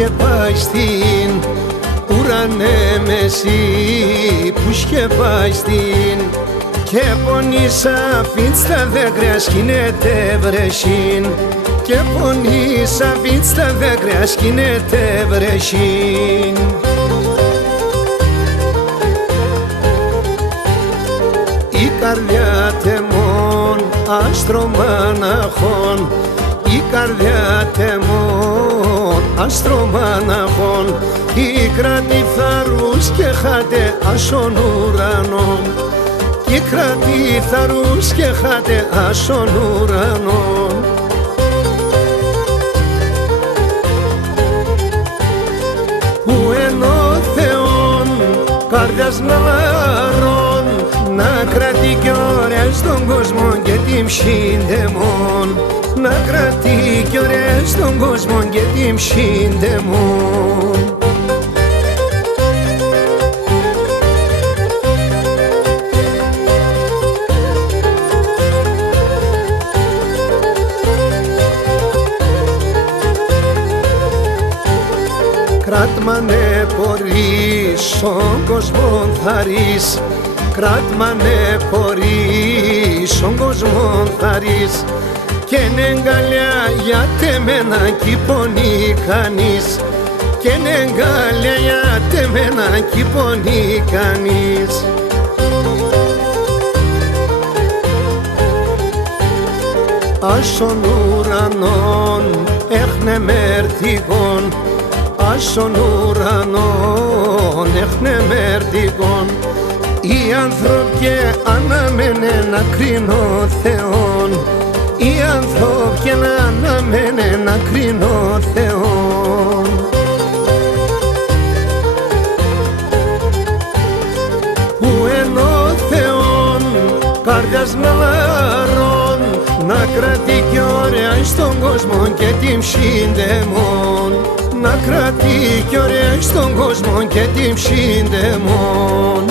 σκεπάει στην ουρανέ μεσή, που σκεπάει στην και πονήσα φίτς τα δάκρυα σκηνέται βρεσίν, και πονήσα φίτς τα δάκρυα σκηνέται βρεσίν. Η καρδιά τεμών αστρομαναχών, η καρδιά τεμών αστρομαναχών, η κράτη θαρούς και χάτε ασον ουρανών, η κράτη θαρούς και χάτε ασον ουρανών. Που ενώ Θεόν καρδιάς ναρών, να κρατεί κι ωραία στον κόσμο και την ψύντεμον, να κρατεί κι ωραία στον κόσμο και την ψύντεμον. Κράτμανε πορείς ο κόσμον θαρείς, κράτμανε πορείς ο κόσμον θαρείς, και νεγκαλιά για τεμένα κι πονεί κανείς, και νεγκαλιά για τεμένα κι πονεί κανείς. Ασον ουρανών έχνε μερτηγών, ασον ουρανών έχνε μερτηγών, οι άνθρωποι αναμένε να κρίνω Θεόν, οι άνθρωποι αναμένε να κρίνω Θεόν. Που ενώ Θεόν καρδιάς ναρών, να κρατεί κι ωραία στον κόσμο και την ψύντεμον, να κρατεί κι ωραία στον κόσμο και την ψύντεμον.